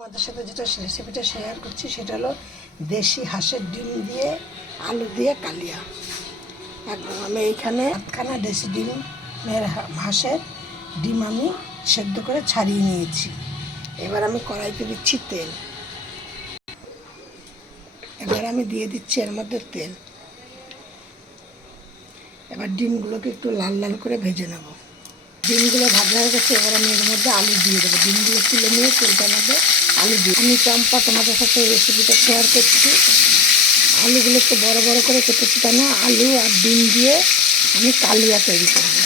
আমাদের সাথে যেটা রেসিপিটা শেয়ার করছি সেটা হলো দেশি হাঁসের ডিম দিয়ে আলু দিয়ে কালিয়া। একদম আমি এইখানে আধখানা দেশি ডিমের হাঁসের ডিম আমি সেদ্ধ করে ছাড়িয়ে নিয়েছি। এবার আমি কড়াইতে দিচ্ছি তেল। এবার আমি দিয়ে দিচ্ছি এর মধ্যে তেল। এবার ডিমগুলোকে একটু লাল লাল করে ভেজে নেব। ডিমগুলো ভাজা হয়ে গেছে, এবার আমি এর মধ্যে আলু দিয়ে দেবো। ডিমগুলো তুলে নিয়ে তেলটার মধ্যে আলু দিয়ে আমি চম্পা তোমাদের সাথে রেসিপিটা শেয়ার করছি। আলুগুলো একটু বড় বড় করে কেটেছি, কেন আলু আর ডিম দিয়ে আমি কালিয়া তৈরি করবো।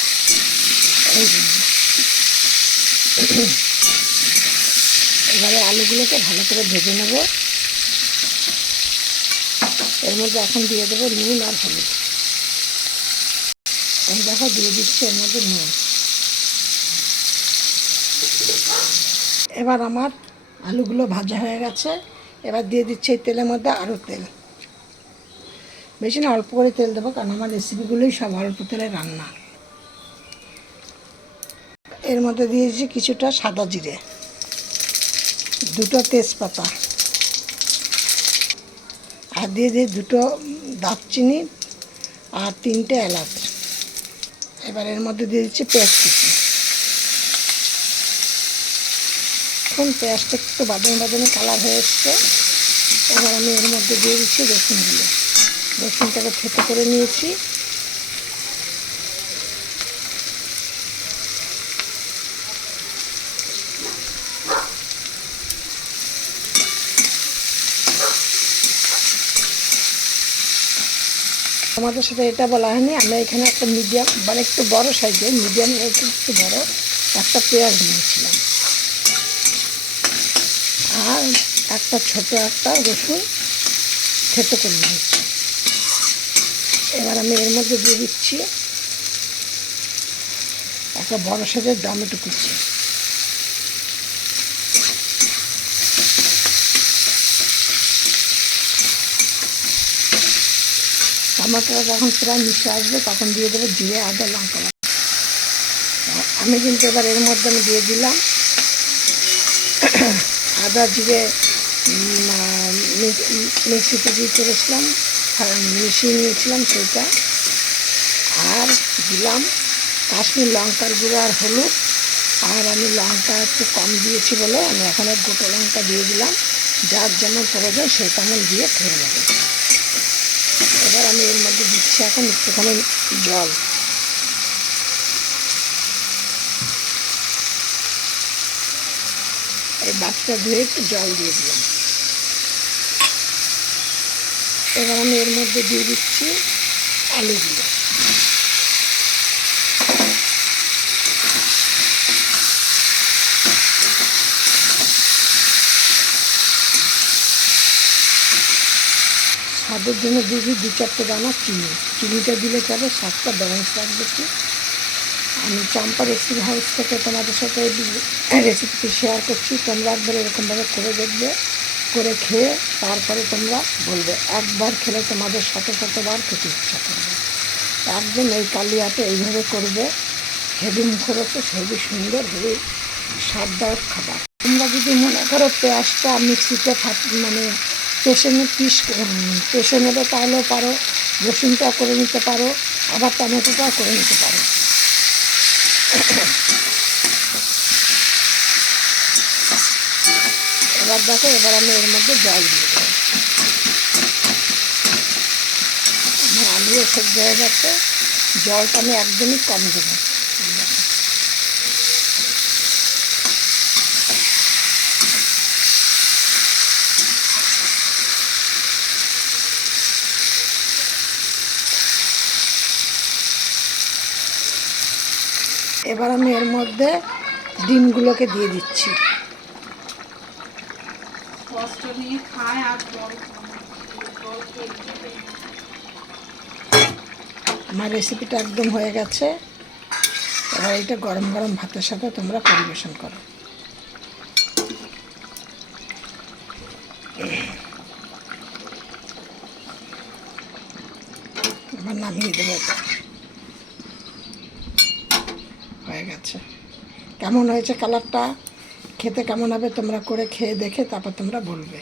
এই এবারে আলুগুলোকে ভালো করে ভেজে নেব। এর মধ্যে এখন দিয়ে দেবো নুন আর হলুদ। এই দেখো দিয়ে দিচ্ছি এর মধ্যে নুন। এবার আমার আলুগুলো ভাজা হয়ে গেছে। এবার দিয়ে দিচ্ছি এই তেলের মধ্যে আরও তেল। বেশি না, অল্প করে তেল দেবো, কারণ আমার রেসিপিগুলোই সব অল্প তেলে রান্না। এর মধ্যে দিয়েছি কিছুটা সাদা জিরে, দুটো তেজপাতা, আর দিয়ে দিই দুটো দারচিনি আর তিনটে এলাচ। এবার এর মধ্যে দিয়ে দিচ্ছি পেঁয়াজ কুচি। এখন পেঁয়াজটা একটু বাদামি বাদামি কালার হয়ে এসছে। এবার আমি এর মধ্যে দিয়ে দিচ্ছি রসুনগুলো। রসুনটাকে থেতো করে নিয়েছি। আমাদের সাথে এটা বলা হয়নি, আমরা এখানে একটা মিডিয়াম মানে একটু বড় সাইজের মিডিয়াম একটু বড় একটা পেঁয়াজ নিয়েছিলাম, আর একটা ছোট একটা রসুন থেতো করে নিয়েছি। এবার আমি এর মধ্যে দিয়ে দিচ্ছি একটা বড় সাইজের টমেটো কুচি। টমেটোটা যখন প্রায় মিশে আসবে তখন দিয়ে দেবো জিরে আদা লঙ্কা। আমি কিন্তু এবার এর মধ্যে আমি দিয়ে দিলাম আদা জিরে মিক্সিতে দিয়ে করেছিলাম, মিশিয়ে নিয়েছিলাম সেটা, আর দিলাম কাশ্মীর লঙ্কার গুঁড়ো আর হলুদ। আর আমি লঙ্কা একটু কম দিয়েছি বলে আমি এখানে গোটা লঙ্কা দিয়ে দিলাম। যার যেমন প্রয়োজন সে তেমন দিয়ে খেয়ে নেবে। এবার আমি এর মধ্যে দিচ্ছি এখন একটুখানি জল। এই বাটিটা ধুয়ে একটু জল দিয়ে দিলাম। এবার আমি এর মধ্যে দিয়ে দিচ্ছি আলুগুলো। স্বাদের জন্য দিয়েছি 2-4টে দানা চিনি। চিনিটা দিলে পরে স্বাদটা ব্যালেন্স রাখবে। কি আমি চম্পা রেসিপি হাউস থেকে তোমাদের সাথে রেসিপিটি শেয়ার করছি। তোমরা একবার এরকমভাবে করে দেখবে, করে খেয়ে তারপরে তোমরা বলবে। একবার খেলে তোমাদের শতবার খেতে ইচ্ছা করবে। একদম এই কালিয়াতে এইভাবে করবে, হেভি মুখরোচক, হেভি সুন্দর, হেভি স্বাদদায়ক খাবার। তোমরা যদি মনে করো পেঁয়াজটা মিক্সিতে মানে পেষে নেবে তাহলেও পারো, রসুনটাও করে নিতে পারো, আবার টমেটোটাও করে নিতে পারো। এবার দেখো, এবার আমি এর মধ্যে জল দিয়ে দেবো। আমার আলুও সেদ্ধ হয়ে গেছে, জলটা আমি একদমই কম দেবো। এবার আমি এর মধ্যে ডিমগুলোকে দিয়ে দিচ্ছি। আমার রেসিপিটা একদম হয়ে গেছে। এবার এটা গরম গরম ভাতের সাথে তোমরা পরিবেশন করো। এবার নামিয়ে দেবো। এটা হয়ে গেছে। কেমন হয়েছে কালারটা? খেতে কেমন হবে তোমরা করে খেয়ে দেখে তারপর তোমরা বলবে।